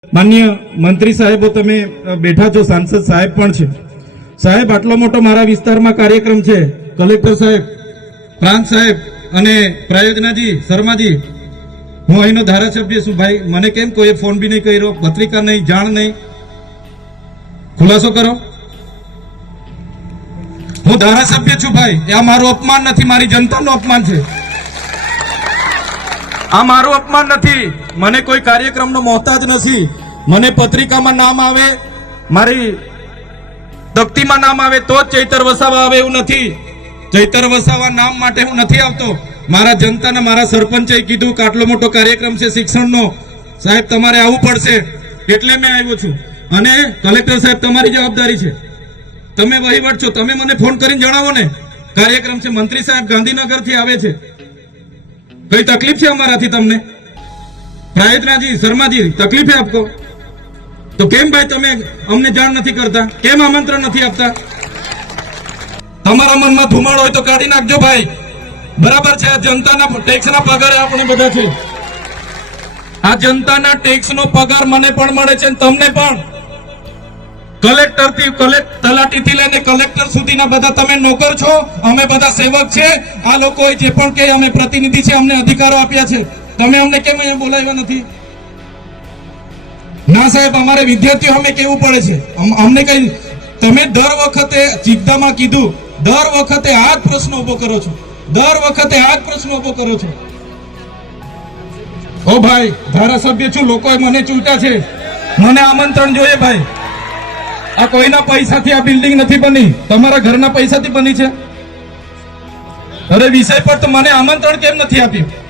માન્ય મંત્રી સાહેબો તમે બેઠા છો, સાંસદ સાહેબ પણ છે. સાહેબ, આટલો મોટો મારા વિસ્તારમાં કાર્યક્રમ છે. કલેક્ટર સાહેબ, પ્રાંત સાહેબ અને પ્રયોજનાજી, શર્માજી, હું અહીંનો ધારાસભ્ય છું. ભાઈ, મને કેમ કોઈ ફોન બી નહીં કર્યો, પત્રિકા નહીં, જાણ નહીં, ખુલાસો કરો. હું ધારાસભ્ય છું ભાઈ, આ મારું અપમાન નથી, મારી જનતાનું અપમાન છે. આ મારું અપમાન નથી. મને કોઈ કાર્યક્રમનો મોહતાજ નથી. મને પત્રિકામાં નામ આવે, મારી તકતીમાં નામ આવે તો જ ચૈતર વસાવા આવે એવું નથી. ચૈતર વસાવા નામ માટે હું નથી આવતો. મારા જનતાને મારા સરપંચે કીધું કે આટલો મોટો કાર્યક્રમ છે શિક્ષણનો, સાહેબ તમારે આવવું પડશે, એટલે મેં આવ્યો છું. અને કલેક્ટર સાહેબ, તમારી જવાબદારી છે, તમે વહીવટ છો, તમે મને ફોન કરીને જણાવો ને કાર્યક્રમ છે. મંત્રી સાહેબ ગાંધીનગર થી આવે છે, કઈ તકલીફ છે અમારાથી તમને? પ્રાયોજનાજી, શર્માજી, તકલીફ है आपको? તો કેમ ભાઈ તમે અમને જાણ નથી કરતા? કેમ આમંત્રણ નથી આપતા? તમારા મનમાં ધુમાડો હોય તો કાઢી નાખજો ભાઈ. બરાબર છે, જનતાના ટેક્સના પગારે આપણે બધા છે. આ જનતાના ટેક્સનો પગાર મને પણ મળે છે, તમને પણ. કલેક્ટર થી તલાટી થી લઈને કલેક્ટર સુધીના બધા તમે નોકર છો, અમે બધા સેવક છે. આ લોકો જે પણ કે અમે પ્રતિનિધિ છે, અમને અધિકારો આપ્યા છે. તમે અમને કેમ અહીંયા બોલાવ્યા નથી? ના સાહેબ, અમારે વિદ્યાર્થીઓ અમે કેવું પડે છે. અમને કઈ, તમે દર વખતે ચિંતામાં કીધું, દર વખતે આ જ પ્રશ્ન ઉભો કરો છો, દર વખતે આ જ પ્રશ્ન ઉભો કરો છો. ઓ ભાઈ, ધારાસભ્ય છું, લોકોએ મને ચૂંટ્યા છે, મને આમંત્રણ જોઈએ ભાઈ. આ કોઈના પૈસાથી આ બિલ્ડિંગ નથી બની, તમારા ઘરના પૈસાથી બની છે. અરે વિષય પર તો મને આમંત્રણ કેમ નથી આપ્યું?